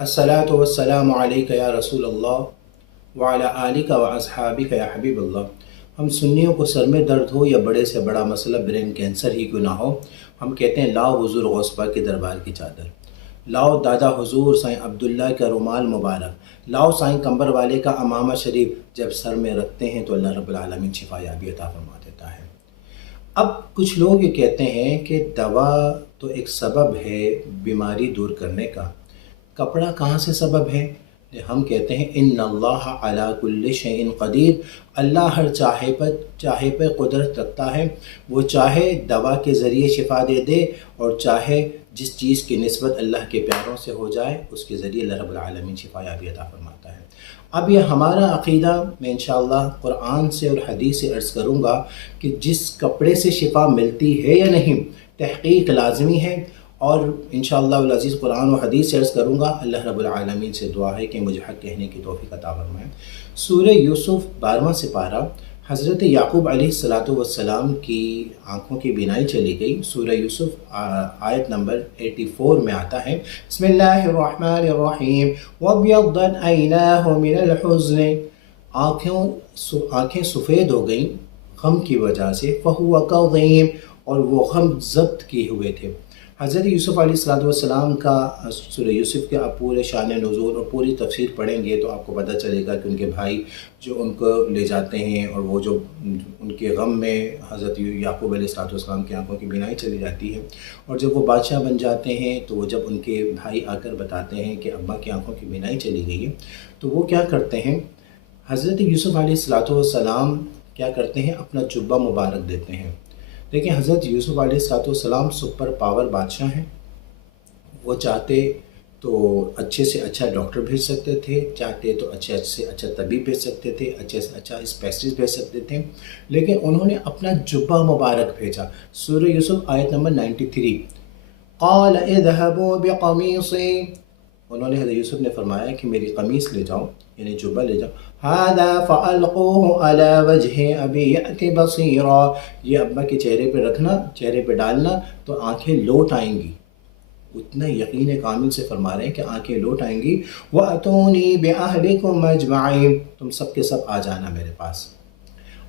الصلاۃ والسلام علیک یا رسول اللہ وعلی آلک و اصحابک یا حبیب اللہ۔ ہم سنیوں کو سر میں درد ہو یا بڑے سے بڑا مسئلہ برین کینسر ہی کیوں نہ ہو، ہم کہتے ہیں لاؤ حضور غوث پاک کے دربار کی چادر، لاؤ دادا حضور سائیں عبداللہ کا رومال مبارک، لاؤ سائیں کمبر والے کا امامہ شریف، جب سر میں رکھتے ہیں تو اللہ رب العالمین شفا یابی عطا فرما دیتا ہے۔ اب کچھ لوگ یہ کہتے ہیں کہ دوا تو ایک سبب ہے بیماری دور کرنے کا، کپڑا کہاں سے سبب ہے؟ ہم کہتے ہیں ان اللہ علی کل شیء قدیر، اللہ ہر چاہے پر قدرت رکھتا ہے، وہ چاہے دوا کے ذریعے شفا دے دے اور چاہے جس چیز کی نسبت اللہ کے پیاروں سے ہو جائے اس کے ذریعے اللہ رب العالمین شفا یابی عطا فرماتا ہے۔ اب یہ ہمارا عقیدہ میں انشاءاللہ قرآن سے اور حدیث سے عرض کروں گا کہ جس کپڑے سے شفا ملتی ہے یا نہیں، تحقیق لازمی ہے، اور انشاءاللہ العزیز قرآن و حدیث سے عرض کروں گا۔ اللہ رب العالمین سے دعا ہے کہ مجھے حق کہنے کی توفیق عطا فرمائے۔ سورہ یوسف 12واں سپارہ، حضرت یعقوب علیہ السلام کی آنکھوں کی بینائی چلی گئی۔ سورہ یوسف آیت نمبر 84 میں آتا ہے، بسم اللہ الرحمن الرحیم وَابْيَضَّتْ عَيْنَاهُ مِنَ الْحُزْنِ، آنکھیں سفید ہو گئیں غم کی وجہ سے، فَهُوَ كَظِيمٌ، اور وہ غم ضبط کیے ہوئے تھے۔ حضرت یوسف علیہ السلام کا سورہ یوسف کے آپ پورے شان نزول اور پوری تفسیر پڑھیں گے تو آپ کو پتہ چلے گا کہ ان کے بھائی جو ان کو لے جاتے ہیں اور وہ جو ان کے غم میں حضرت یعقوب علیہ السلام کی آنکھوں کی بینائی چلی جاتی ہے، اور جب وہ بادشاہ بن جاتے ہیں تو وہ جب ان کے بھائی آ کر بتاتے ہیں کہ ابا کی آنکھوں کی بینائی چلی گئی ہے، تو وہ کیا کرتے ہیں، حضرت یوسف علیہ السلام کیا کرتے ہیں، اپنا جبہ مبارک دیتے ہیں۔ دیکھیں حضرت یوسف علیہ السلام سپر پاور بادشاہ ہیں، وہ چاہتے تو اچھے سے اچھا ڈاکٹر بھیج سکتے تھے، چاہتے تو اچھے سے اچھا طبیب بھیج سکتے تھے، اچھے سے اچھا اسپیشلسٹ بھیج سکتے تھے، لیکن انہوں نے اپنا جبہ مبارک بھیجا۔ سورہ یوسف آیت نمبر 93، قال اذهبوا بقمیصی، انہوں نے حضرت یوسف نے فرمایا کہ میری قمیص لے جاؤ، یعنی جبہ لے جاؤ، هذا فألقوه على وجه ابی یأتی بصیرا، یہ ابا کے چہرے پہ رکھنا، چہرے پہ ڈالنا تو آنکھیں لوٹ آئیں گی۔ اتنا یقین کامل سے فرما رہے ہیں کہ آنکھیں لوٹ آئیں گی۔ وَأَتُونِي بِأَهْلِكُمْ أَجْمَعِينَ، تم سب کے سب آ جانا میرے پاس۔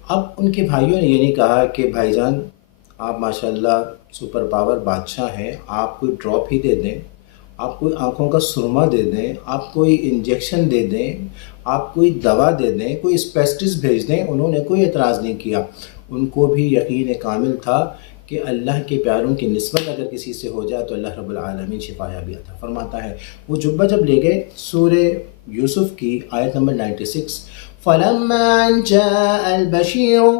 اب ان کے بھائیوں نے یہ نہیں کہا کہ بھائی جان آپ ماشاءاللہ سپر پاور بادشاہ ہیں، آپ کوئی ڈراپ ہی دے دیں، آپ کوئی آنکھوں کا سرما دے دیں، آپ کوئی انجیکشن دے دیں، آپ کوئی دوا دے دیں، کوئی اسپیشلسٹ بھیج دیں۔ انہوں نے کوئی اعتراض نہیں کیا، ان کو بھی یقین کامل تھا کہ اللہ کے پیاروں کی نسبت اگر کسی سے ہو جائے تو اللہ رب العالمین شفا یابی عطا فرماتا ہے۔ وہ جبہ جب لے گئے، سورہ یوسف کی آیت نمبر 96، فَلَمَّا أَن جَاءَ الْبَشِيرُ،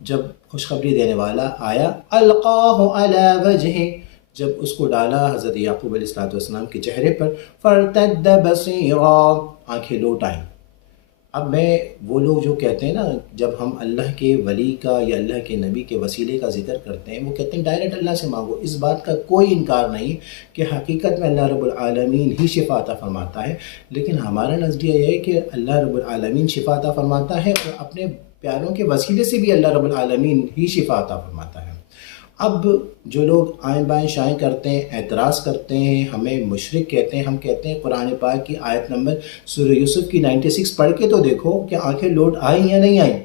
جب خوشخبری دینے والا آیا، أَلْقَاهُ عَلَى وَجْهِهِ، جب اس کو ڈالا حضرت یعقوب علیہ السلام کے چہرے پر، فَارْتَدَّ بَصِيرًا، آنکھیں لوٹ آئیں۔ اب میں وہ لوگ جو کہتے ہیں نا، جب ہم اللہ کے ولی کا یا اللہ کے نبی کے وسیلے کا ذکر کرتے ہیں، وہ کہتے ہیں ڈائریکٹ اللہ سے مانگو، اس بات کا کوئی انکار نہیں کہ حقیقت میں اللہ رب العالمین ہی شفا عطا فرماتا ہے، لیکن ہمارا نظریہ یہ ہے کہ اللہ رب العالمین شفا عطا فرماتا ہے اور اپنے پیاروں کے وسیلے سے بھی اللہ رب العالمین ہی شفا عطا فرماتا ہے۔ اب جو لوگ آئیں بائیں شائیں کرتے ہیں، اعتراض کرتے ہیں، ہمیں مشرک کہتے ہیں، ہم کہتے ہیں قرآن پاک کی آیت نمبر سورہ یوسف کی 96 پڑھ کے تو دیکھو کہ آنکھیں لوٹ آئیں یا نہیں آئیں،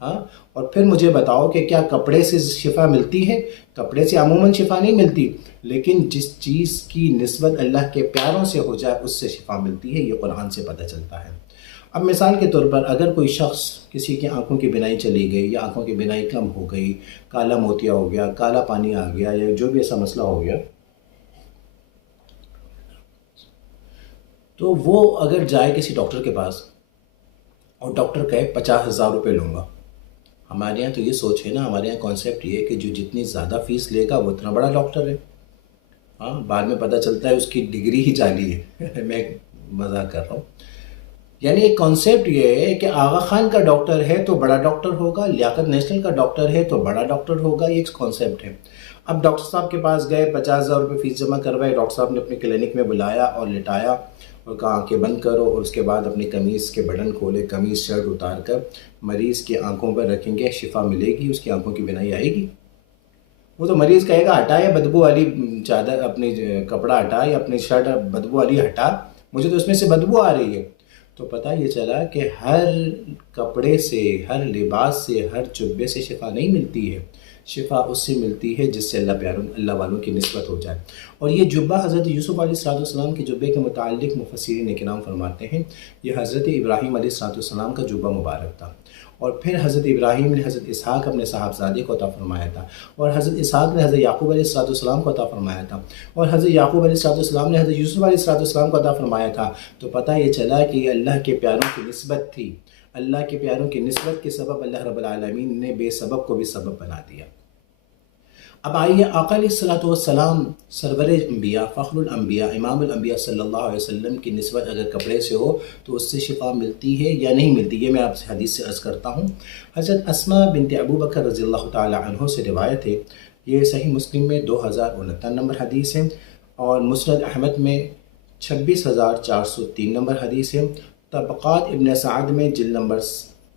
ہاں، اور پھر مجھے بتاؤ کہ کیا کپڑے سے شفا ملتی ہے؟ کپڑے سے عموماً شفا نہیں ملتی، لیکن جس چیز کی نسبت اللہ کے پیاروں سے ہو جائے اس سے شفا ملتی ہے، یہ قرآن سے پتہ چلتا ہے۔ اب مثال کے طور پر اگر کوئی شخص، کسی کی آنکھوں کی بینائی چلی گئی یا آنکھوں کی بینائی کم ہو گئی، کالا موتیا ہو گیا، کالا پانی آ گیا، یا جو بھی ایسا مسئلہ ہو گیا، تو وہ اگر جائے کسی ڈاکٹر کے پاس اور ڈاکٹر کہے 50,000 روپے لوں گا، ہمارے یہاں تو یہ سوچ ہے نا، ہمارے یہاں کانسیپٹ یہ ہے کہ جو جتنی زیادہ فیس لے گا وہ اتنا بڑا ڈاکٹر ہے، ہاں، بعد میں پتہ چلتا ہے اس کی ڈگری ہی جعلی ہے۔ میں مذاق کر رہا ہوں، یعنی ایک کانسیپٹ یہ ہے کہ آغا خان کا ڈاکٹر ہے تو بڑا ڈاکٹر ہوگا، لیاقت نیشنل کا ڈاکٹر ہے تو بڑا ڈاکٹر ہوگا، یہ ایک کانسیپٹ ہے۔ اب ڈاکٹر صاحب کے پاس گئے، 50,000 روپے فیس جمع کروائے، ڈاکٹر صاحب نے اپنے کلینک میں بلایا اور لٹایا اور کہا آنکھیں بند کرو، اور اس کے بعد اپنی قمیض کے بٹن کھولے، قمیض شرٹ اتار کر مریض کی آنکھوں پر رکھیں گے، شفا ملے گی، اس کی آنکھوں کی بینائی آئے گی؟ وہ تو مریض کہے گا ہٹا، یا بدبو والی چادر اپنی کپڑا ہٹا، یا اپنی شرٹ بدبو والی ہٹا، مجھے تو اس میں سے بدبو آ رہی ہے۔ تو پتہ یہ چلا کہ ہر کپڑے سے، ہر لباس سے، ہر جبے سے شفا نہیں ملتی ہے، شفا اس سے ملتی ہے جس سے اللہ والوں کی نسبت ہو جائے۔ اور یہ جبہ حضرت یوسف علیہ السلام کے جبے کے متعلق مفسرین کرام فرماتے ہیں یہ حضرت ابراہیم علیہ السلام کا جبہ مبارک تھا، اور پھر حضرت ابراہیم نے حضرت اسحاق اپنے صاحبزادے کو عطا فرمایا تھا، اور حضرت اسحاق نے حضرت یعقوب علیہ السلام کو عطا فرمایا تھا، اور حضرت یعقوب علیہ السلام نے حضرت یوسف علیہ السلام کو عطا فرمایا تھا۔ تو پتہ یہ چلا کہ یہ اللہ کے پیاروں کی نسبت تھی، اللہ کے پیاروں کی نسبت کے سبب اللہ رب العالمین نے بے سبب کو بھی سبب بنا دیا۔ اب آئیے آقا علیہ السلام سرور انبیاء، فخر الانبیاء، امام الانبیاء صلی اللہ علیہ وسلم کی نسبت اگر کپڑے سے ہو تو اس سے شفا ملتی ہے یا نہیں ملتی، یہ میں آپ سے حدیث سے عرض کرتا ہوں۔ حضرت اسماء بنت ابو بکر رضی اللہ تعالی عنہ سے روایت ہے، یہ صحیح مسلم میں 2069 نمبر حدیث ہے، اور مسند احمد میں 26,403 نمبر حدیث ہے، طبقات ابن سعد میں جلد نمبر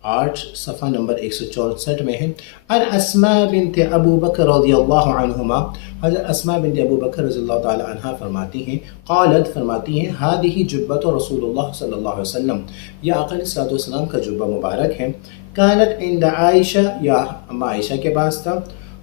8 صفحہ نمبر 164 میں ہے۔ عن اسماء بنت ابو بکر رضی اللہ عنہما، حضرت اسماء بنت ابو بکر رضی اللہ تعالی عنہ فرماتی ہیں، قالت فرماتی ہیں، هذه جبۃ رسول اللہ صلی اللہ علیہ وسلم، یہ آقا علیہ السلام کا جبہ مبارک ہے، كانت عند عائشہ، یا اما عائشہ کے پاس تھا،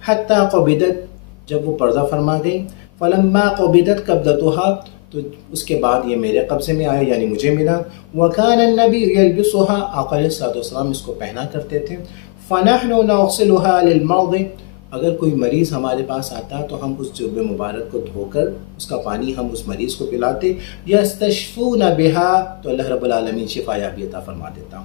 حتی قبضت، جب وہ پردہ فرما گئی، فلما قبضت قبضتها، تو اس کے بعد یہ میرے قبضے میں آیا یعنی مجھے ملا، وَكَانَ النَّبِيُّ يَلْبِسُهَا، آقا علیہ السلام اس کو پہنا کرتے تھے، فَنَحْنُ نَغْسِلُهَا لِلْمَرْضِ، اگر کوئی مریض ہمارے پاس آتا تو ہم اس جبہ مبارک کو دھو کر اس کا پانی ہم اس مریض کو پلاتے، يَسْتَشْفُونَ بِهَا، تو اللہ رب العالمین شفا یابی عطا فرما دیتا۔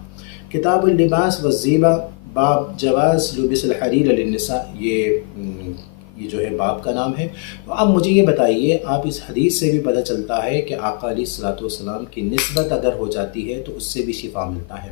کتاب اللباس والزیبہ، باب جواز لبس الحریر للنساء، یہ جو ہے باب کا نام ہے۔ تو اب مجھے یہ بتائیے، آپ اس حدیث سے بھی پتہ چلتا ہے کہ آقا علیہ السلام کی نسبت اگر ہو جاتی ہے تو اس سے بھی شفا ملتا ہے۔